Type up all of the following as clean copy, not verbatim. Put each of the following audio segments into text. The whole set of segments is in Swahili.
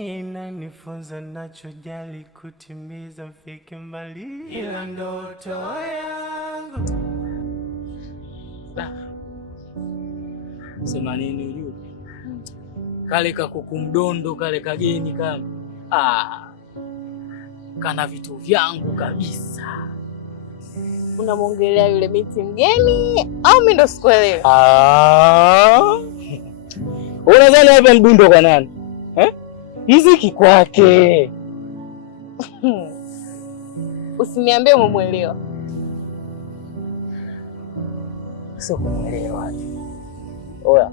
inanifunza nachojali kutimiza mfike mbali ila ndoto yangu. Sema nini ujue? Kale kakuku mdondo kale kageni kale. Kana vitu vyangu kabisa. Unamwongelea yule binti mgeni au mimi ndo sikuelewi? Unadhani hapa mdundo kwa nani? Muziki kwake. Usiniambie umemwelewa. Sio kumwelewa. Oya,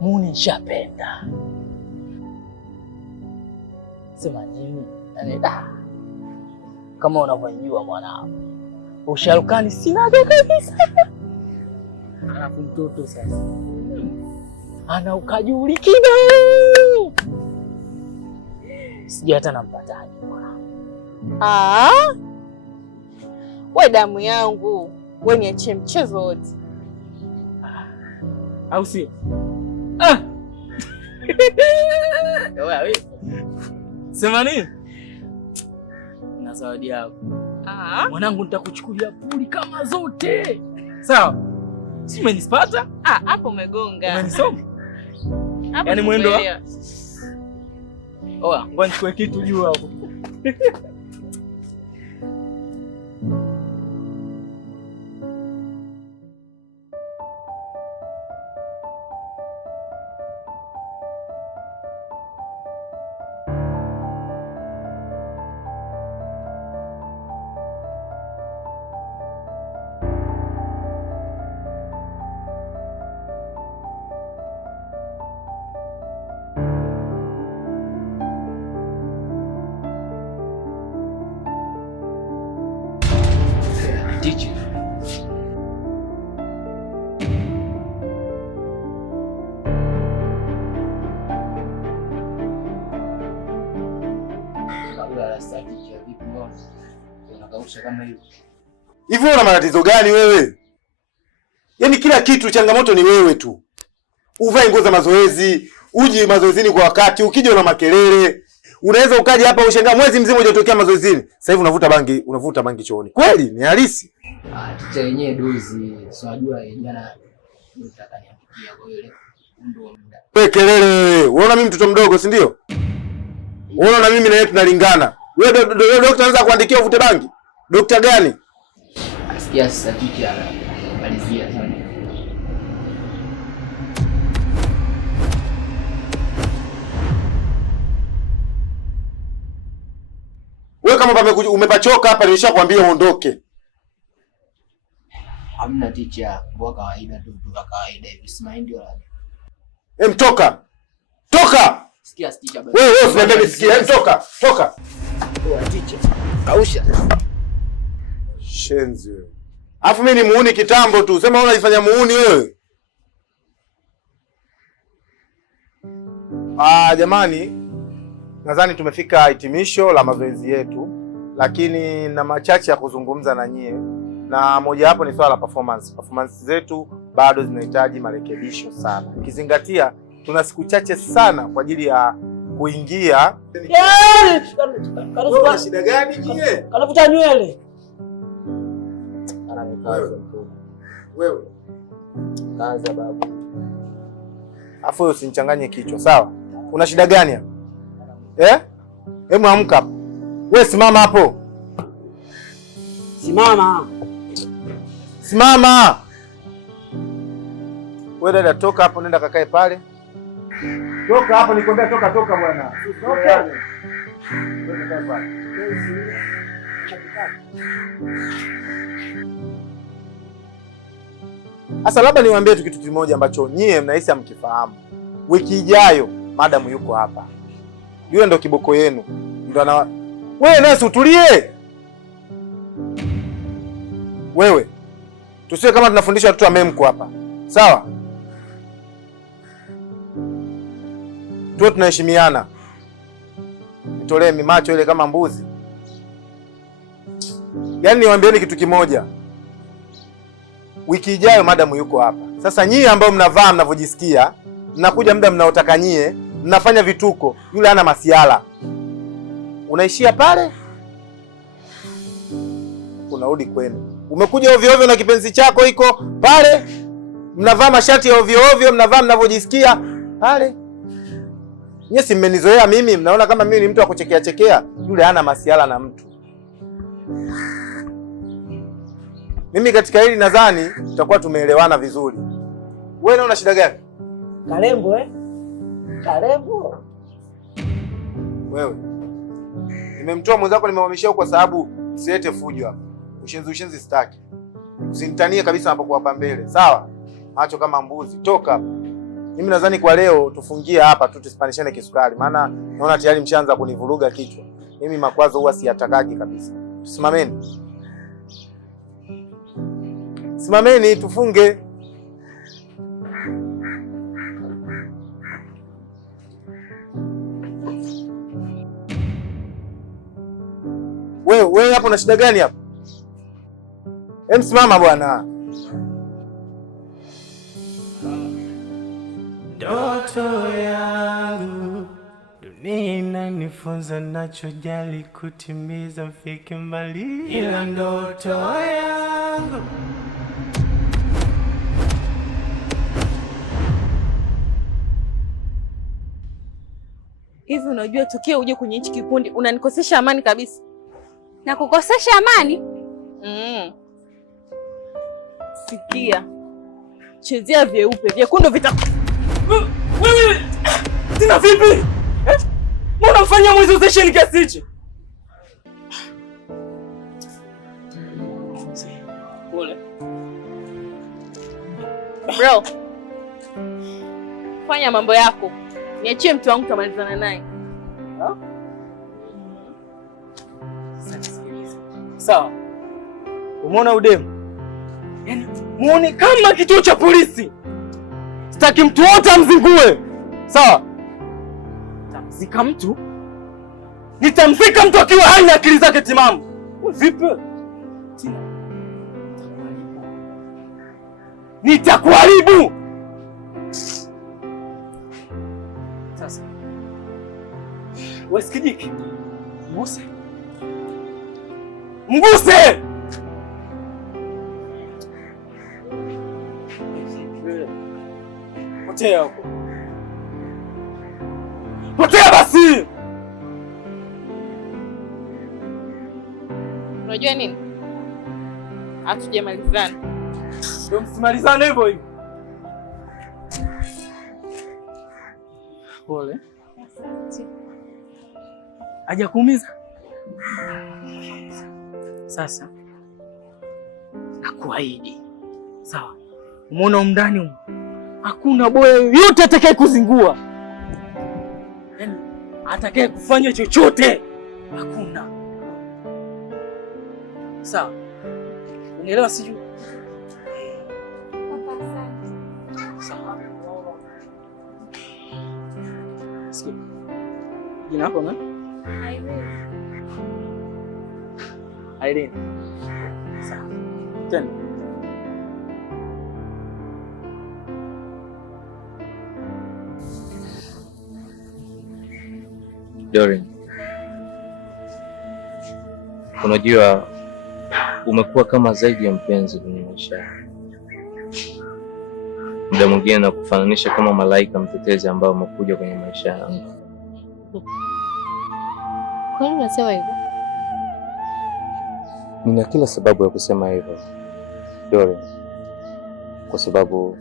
muni nishapenda. Sema nini? Yaani kama unavyojua mwanangu. Usharukani sina kabisa. Alafu mtoto sasa. Ana ukajuli kidogo. Sija hata nampataje mwanangu. We damu yangu, we niachie mchezo wote. Au si? Wewe. Sema nini? Na zawadi yako. Mwanangu nitakuchukulia puli kama zote. Sawa? Si umenipata? Hapo umegonga. Umenisoma? Yaani mwendo wa? Oa, ngoja nichukue kitu juu hapo. Teacher. Hivi una matatizo gani wewe? Yaani kila kitu changamoto ni wewe tu. Uvae nguo za mazoezi, uji mazoezini kwa wakati, ukija una makelele. Unaweza ukaja hapa ushangaa mwezi mzima hujatokea mazoezini. Sasa hivi unavuta bangi chooni. Kweli ni halisi? Ticha yenyewe dozi, si unajua jana nitakaniandikia kwa ile ndo muda. Wewe kelele wewe. Unaona mimi mtoto mdogo, si ndio? Unaona mimi na yeye tunalingana. Wewe daktari anaanza kuandikia uvute bangi? Daktari gani? Asikia sasa ticha malizia sana. Wewe kama umepachoka hapa nilishakwambia uondoke. Hamna ticha, kwa kawaida tu kwa kawaida hivi simaindi wala. Toka. Toka. Sikia ticha baba. Wewe usiniambie nisikie. Toka. Toka. Wewe ticha. Kausha. Shenzi wewe. Alafu mimi ni muuni kitambo tu. Sema unaifanya muuni wewe. Jamani, nadhani tumefika hitimisho la mazoezi yetu, lakini na machache ya kuzungumza na nyie, na moja hapo ni swala la performance. Performance zetu bado zinahitaji marekebisho sana, ukizingatia tuna siku chache sana kwa ajili ya kuingia. Kuna shida gani nyie? Anavuta nywele. Wewe. Kaza babu. Afu usinichanganye kichwa, sawa? Una shida gani hapa? Hebu amka hapo. Wewe simama hapo. Simama. Simama. Wewe dada, toka hapo, nenda kakae pale. Toka hapo, nikwambia toka bwana. Toka. Wewe kakae pale. Asa labda niwaambie tu kitu kimoja ambacho nyie mnahisi hamkifahamu. Wiki ijayo madam yuko hapa. Yule ndo kiboko yenu. Ndo ana wewe nasi utulie. Wewe. Tusiwe kama tunafundisha watoto wa memko hapa. Sawa? Tuwe tunaheshimiana. Nitolee mimacho ile kama mbuzi. Yaani niwaambieni kitu kimoja. Wiki ijayo madamu yuko hapa. Sasa nyie ambao mnavaa mnavyojisikia, mnakuja muda mnaotaka nyie, mnafanya vituko. Yule hana masiala, unaishia pale, unarudi kwenu. Umekuja ovyo ovyo na kipenzi chako iko pale, mnavaa mashati ya ovyo ovyo, mnavaa mnavyojisikia pale. Nyie si mmenizoea mimi, mnaona kama mimi ni mtu wa kuchekea chekea. Yule hana masiala na mtu. Mimi katika hili nadhani tutakuwa tumeelewana vizuri. Wewe unaona shida gani? Karembo Karembo. Wewe. Nimemtoa mwenzako, nimemhamishia kwa sababu usilete fujo hapa. Ushenzi sitaki. Usinitanie kabisa unapokuwa hapa mbele. Sawa? Macho kama mbuzi. Toka hapa. Mimi nadhani kwa leo tufungie hapa tu, tusipanishane kisukari. Maana naona tayari mshaanza kunivuruga kichwa. Mimi makwazo huwa siyatakagi kabisa. Tusimameni. Simameni tufunge. Wewe hapo una shida gani hapo? Simama bwana. Ndoto yangu dunia inanifunza, nachojali kutimiza, mfike mbali, ila ndoto yangu. Hivi unajua tokea uje kwenye hichi kikundi unanikosesha amani kabisa. Na kukosesha amani? Sikia. Chezea vyeupe, vyekundu vita. Wewe Tina vipi? Mbona unafanya mwezesha kiasi hichi? Pole. Bro. Fanya mambo yako. Niachie mtu wangu tamalizana naye. Sawa. Umeona udemu? Yaani muone kama kituo cha polisi. Sitaki mtu wote amzingue. Sawa? Nitamzika mtu. Nitamzika mtu akiwa hai na akili zake timamu. Vipi? Tina. Nitakuharibu. Sasa. Wasikijiki. Mguse. Mguse! Potea huko. Potea basi! Unajua nini? Hatujamalizana. Ndio msimalizane hivyo hivyo. Pole. Hajakuumiza? Sasa nakuahidi, sawa? Umeona umndani huko, hakuna boya yoyote atakaye kuzingua, yaani atakaye kufanya chochote, hakuna. Sawa? Unielewa sijui? Sawa. Sikia. Jina lako nani? Irene. Sawa. Tena. Doreen, unajua umekuwa kama zaidi ya mpenzi kwenye maisha yangu. Muda mwingine na kufananisha kama malaika mtetezi ambao umekuja kwenye maisha yangu. Kwa nini unasema hivyo? Nina kila sababu ya kusema hivyo, Doreen, kwa sababu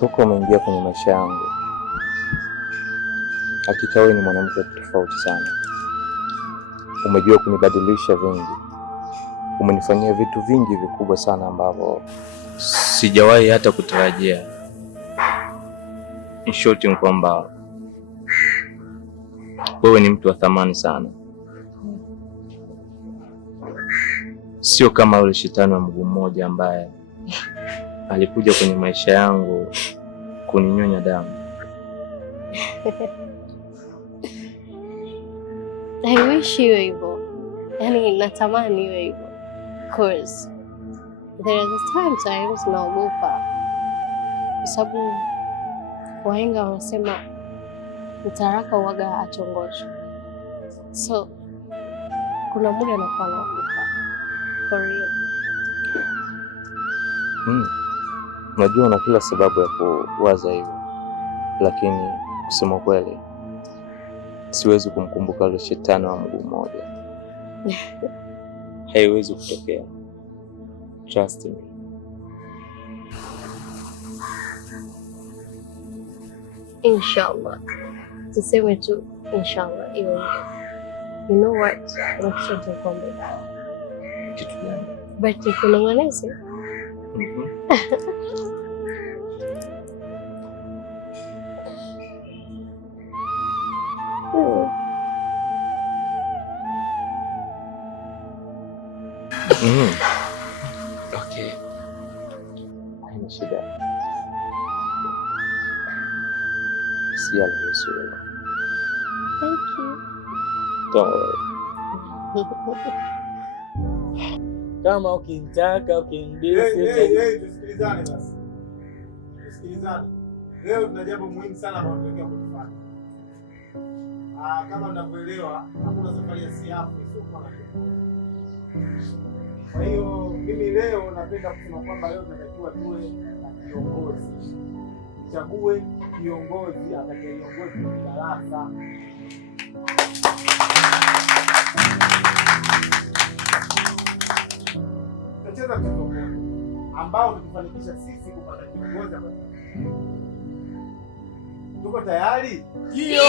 toka umeingia kwenye maisha yangu, hakika wewe ni mwanamke tofauti sana. Umejua kunibadilisha vingi, umenifanyia vitu vingi vikubwa sana ambavyo sijawahi hata kutarajia. In short ni kwamba wewe ni mtu wa thamani sana, sio kama yule shetani wa mguu mmoja ambaye alikuja kwenye maisha yangu kuninyonya damu. I wish iwe hivyo. Yaani natamani iwe hivyo. Cause there are times naogopa. Kwa sababu wahenga wanasema mtaraka uwaga achongoshwe. So kuna muda anakuwa anaogopa. For real. Unajua una kila sababu ya kuwaza hivyo, lakini kusema kweli siwezi kumkumbuka yule shetani wa mguu mmoja. Haiwezi kutokea. Trust me. Inshallah. Tuseme tu inshallah iwe. You know what? Nakisha kwamba Kitu gani? but kuna mwanesi. Okay. Haina shida. Sijali kuhusu hilo. Thank you. Don't worry. Kama ukinitaka ukinidisi. Tusikilizane basi. Tusikilizane. Leo tuna jambo muhimu sana ambalo tunataka kulifanya. Kama mnavyoelewa, hakuna safari ya siafu isiyokuwa na kiongozi. Kwa hiyo mimi leo napenda kusema kwamba leo tunatakiwa tuwe na kiongozi. Chague kiongozi atakayeongoza darasa. Tutacheza mchezo mmoja ambao tutafanikisha sisi kupata kiongozi ambaye. Tuko tayari? Ndio!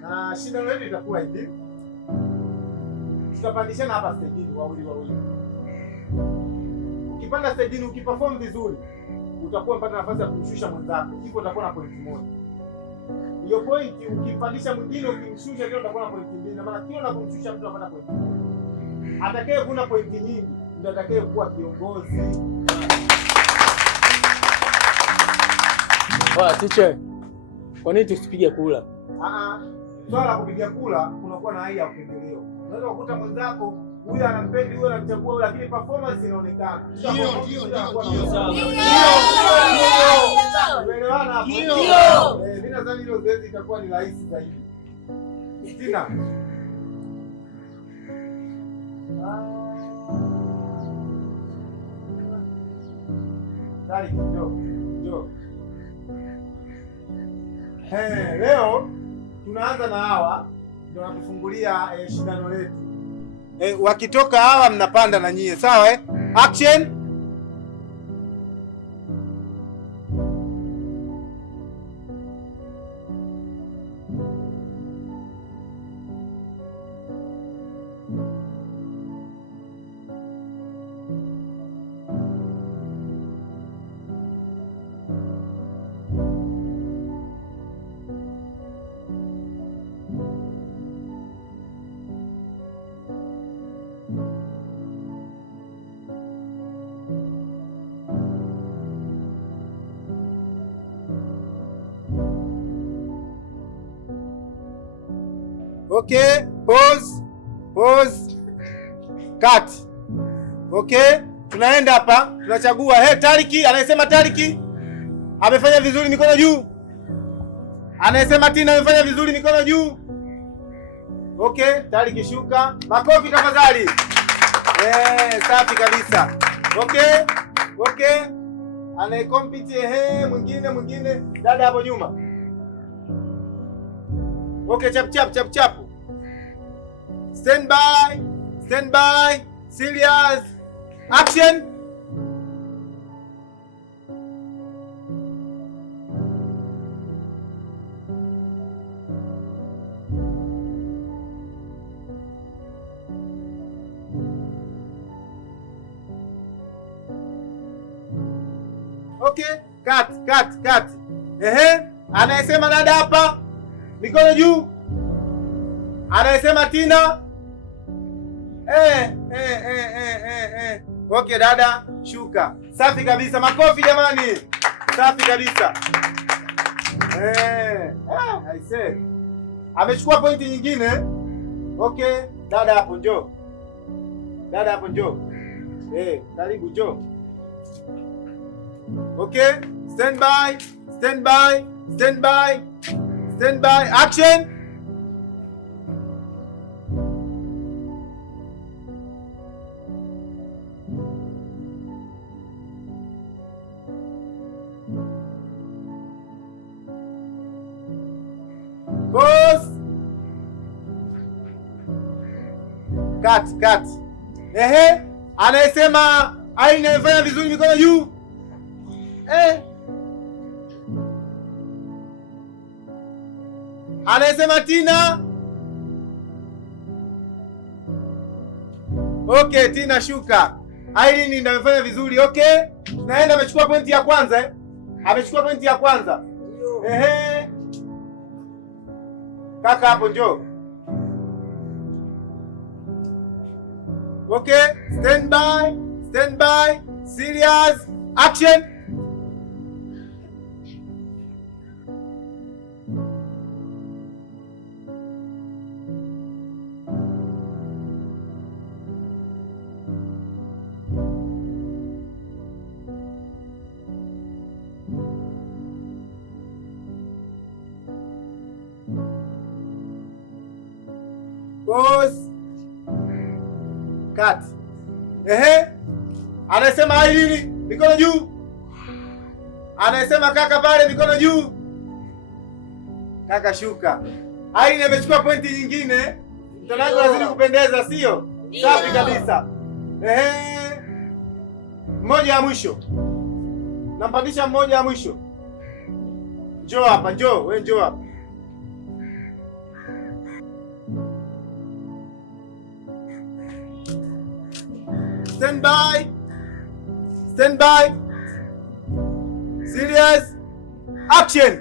Na shida letu itakuwa hivi. Tutapandishana hapa stage wawili. Ukipanda stage ukiperform vizuri, utakuwa mpata nafasi ya kumshusha mwenzako. Hivyo utakuwa na point moja. Hiyo point ukipandisha mwingine ukimshusha tena utakuwa na point mbili. Na maana kila unapomshusha mtu anapata point moja. Atakaye kuna point nyingi ndio atakaye kuwa kiongozi. Teacher. Kwa nini tusipige kula? Swala la kupiga kula kunakuwa na hali ya upendeleo. Unaweza kukuta mwenzako huyu anampendi huyu anamchagua huyu, lakini performance inaonekana. Ndio. Umeelewana hapo? Ndio. Mimi nadhani hilo zoezi itakuwa ni rahisi zaidi. Tina. Dai, njoo. Leo tunaanza na hawa ndio natufungulia shindano letu. Wakitoka hawa mnapanda na nyie, sawa eh? Action. Okay, pause. Cut. Okay, tunaenda hapa, tunachagua. Tariki, anayesema Tariki amefanya vizuri mikono juu. Anayesema Tina amefanya vizuri mikono juu. Okay, Tariki shuka. Makofi tafadhali. Safi kabisa. Okay. Anayecompete mwingine dada hapo nyuma. Okay, chap. Stand by. Serious. Action. Okay, cut. Anayesema dada hapa, mikono juu. Anayesema Tina. Okay, dada shuka. Safi kabisa. Makofi jamani. Safi kabisa. I said. Amechukua pointi nyingine. Okay, dada hapo njoo. Karibu njoo. Okay, stand by. Stand by. Stand by. Action. Pause. Cut. Ehe, anayesema Irene amefanya vizuri mikono juu. Anayesema Tina. Okay, Tina shuka. Irene ndio amefanya vizuri. Okay. Naenda amechukua pointi ya kwanza. Amechukua pointi ya kwanza. Ehe. Kaka hapo njoo. Okay, stand by, serious, action. Pause. Cut. Ehe. Anasema Irene, mikono juu. Anasema kaka pale, mikono juu. Kaka shuka. Irene amechukua pointi nyingine. Mtanangu lazidi kupendeza, sio? Safi kabisa. Ehe. Mmoja ya mwisho. Nampandisha mmoja ya mwisho. Njoo hapa, njoo. Wewe njoo hapa. Stand by. Serious. Action.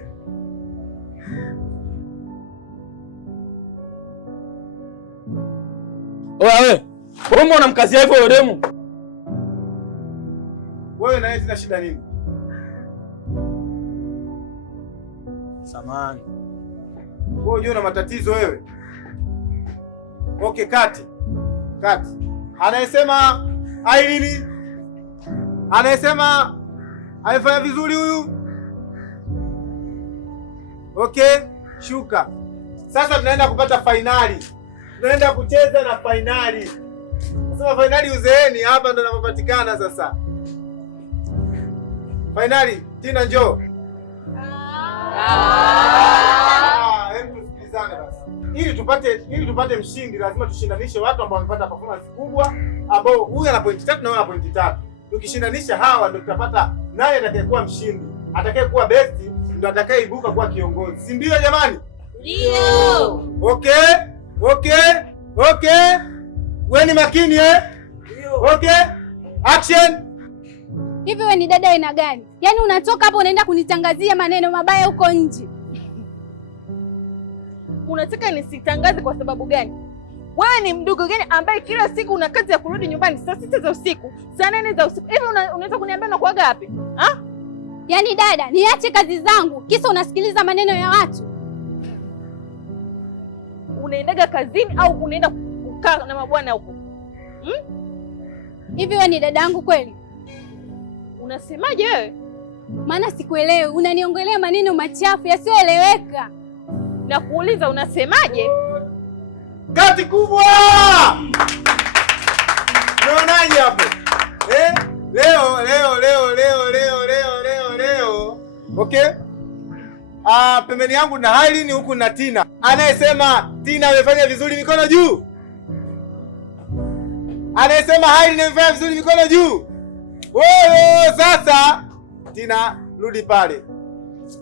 Wewe mbona mkazia hivyo wewe demu? Wewe na yeye tuna shida nini? Samahani. Wewe unajua una matatizo wewe. Okay, cut. Anayesema Irene, anayesema amefanya vizuri huyu. Okay, shuka. Sasa tunaenda kupata fainali. Tunaenda kucheza na fainali. Sasa fainali uzeeni, hapa ndo napapatikana sasa. Fainali, Tina njoo. Hebu tusikilizane basi. Ili tupate mshindi lazima tushindanishe watu ambao wamepata performance kubwa, ambao huyu ana pointi 3 na huyu ana pointi 3. Tukishindanisha hawa ndio tutapata nani atakayekuwa mshindi. Atakayekuwa best ndio atakayeibuka kuwa kiongozi. Si ndio jamani? Ndio. Okay. Wewe makini Ndio. Okay. Action. Hivi wewe ni dada aina gani? Yaani unatoka hapo unaenda kunitangazia maneno mabaya huko nje. Unataka nisitangaze kwa sababu gani? Wewe ni mdogo gani ambaye kila siku una kazi ya kurudi nyumbani saa 6 za usiku, saa 4 za usiku? Hivi unaweza kuniambia unakuwa gapi? Yaani dada, niache kazi zangu kisa unasikiliza maneno ya watu. Unaendaga kazini au unaenda kukaa na mabwana huko? Hivi wewe ni dada yangu kweli? Unasemaje wewe? Maana sikuelewi, unaniongelea maneno machafu yasiyoeleweka. Na kuuliza unasemaje? Kati kubwa! Unaonaje hapo? Leo. Okay? Pembeni yangu na Irene, huku na Tina. Anayesema Tina amefanya vizuri mikono juu. Anayesema Irene amefanya vizuri mikono juu. Wewe sasa Tina rudi pale.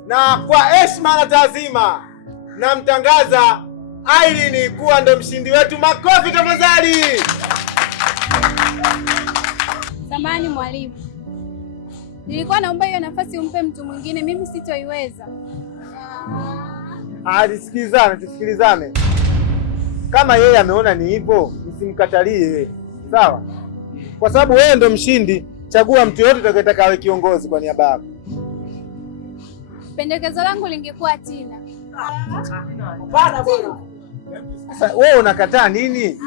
Na kwa heshima na taazima namtangaza Irene kuwa ndo mshindi wetu. Makofi tafadhali. Samahani mwalimu. Nilikuwa naomba hiyo nafasi umpe mtu mwingine, mimi sitoiweza. Tusikilizane. Kama yeye ameona ni hivyo, msimkatalie. Sawa? Kwa sababu wewe ndo mshindi, chagua mtu yote utakayetaka awe kiongozi kwa niaba yako. Pendekezo langu lingekuwa Tina. Sasa wewe unakataa nini?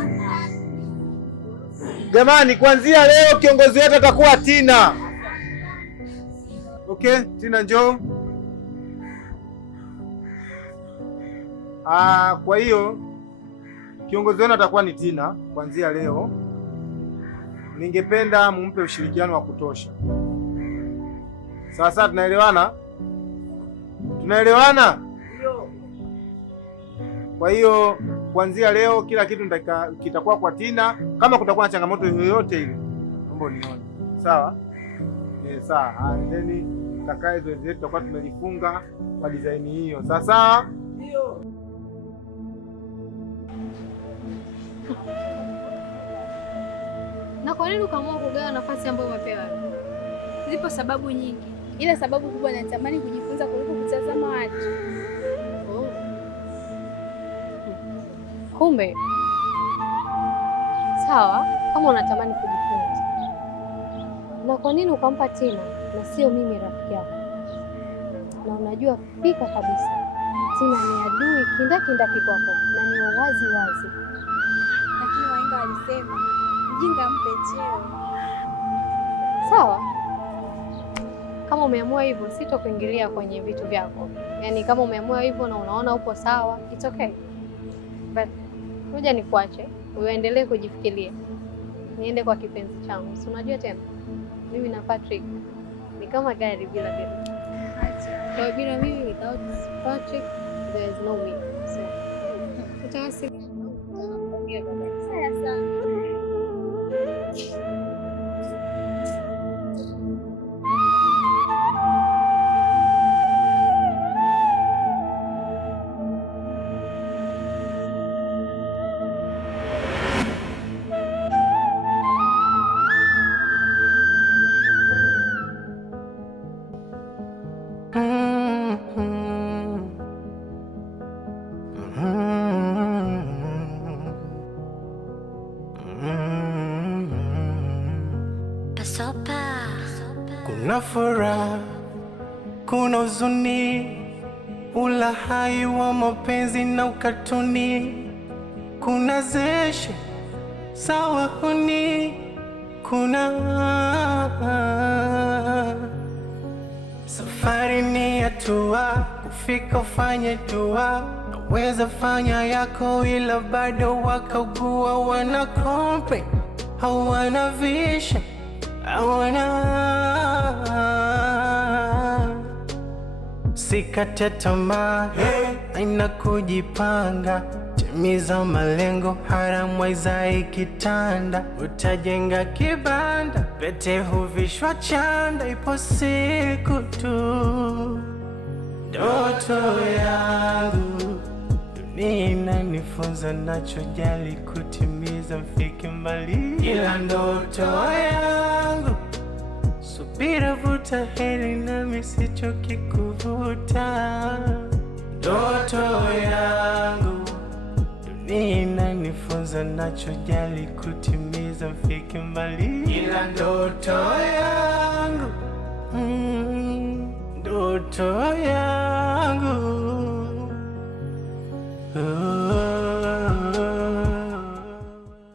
Jamani, kuanzia leo kiongozi wetu atakuwa Tina. Okay, Tina njoo. Kwa hiyo kiongozi wenu atakuwa ni Tina kuanzia leo. Ningependa mumpe ushirikiano wa kutosha. Sasa tunaelewana? Tunaelewana? Kwa hiyo kuanzia leo kila kitu kitakuwa kwa Tina. Kama kutakuwa na changamoto yoyote ile, naomba unione. Sawa? Sawa. Ndeni kakae zoezi letu tutakuwa tumejifunga kwa design hiyo. Sasa ndio. Na kwa nini ukaamua kugawa nafasi ambayo umepewa? Zipo sababu nyingi, ila sababu kubwa natamani kujifunza kuliko kutazama watu. Kumbe sawa, kama unatamani kujifunza. Na kwa nini ukampa Tina na sio mimi rafiki yako? Na unajua fika kabisa Tina ni adui kindakindaki kwako na ni wazi wazi. Lakini wahenga walisema mjinga mpe cheo. Sawa, kama umeamua hivyo sitokuingilia kwenye vitu vyako. Yaani kama umeamua hivyo na unaona upo sawa, it's okay. But ngoja nikuache uendelee kujifikiria. Niende kwa kipenzi changu. Si unajua tena mimi na Patrick ni kama gari bila gari. Kwa bila mimi, without Patrick there is no me. So tutawasiliana. Sawa. Kuna furaha, kuna huzuni, ulahai wa mapenzi na ukatuni. Kuna zeshe sawa huni, kuna safari ni hatua, kufika ufanye dua. Naweza fanya yako ila bado wakaugua. Wana kompe, hawana vision, hawana. Sikate tamaa, aina kujipanga, timiza malengo, haramu haizai kitanda. Utajenga kibanda, pete huvishwa chanda, ipo siku tu. Ndoto yangu dunia inanifunza, nachojali kutimiza, mfike mbali. Ila ndoto yangu subira, vuta heri nami sichoki kuvuta. Ndoto yangu dunia inanifunza, nachojali kutimiza, mfike mbali. Ila ndoto yangu ndoto yangu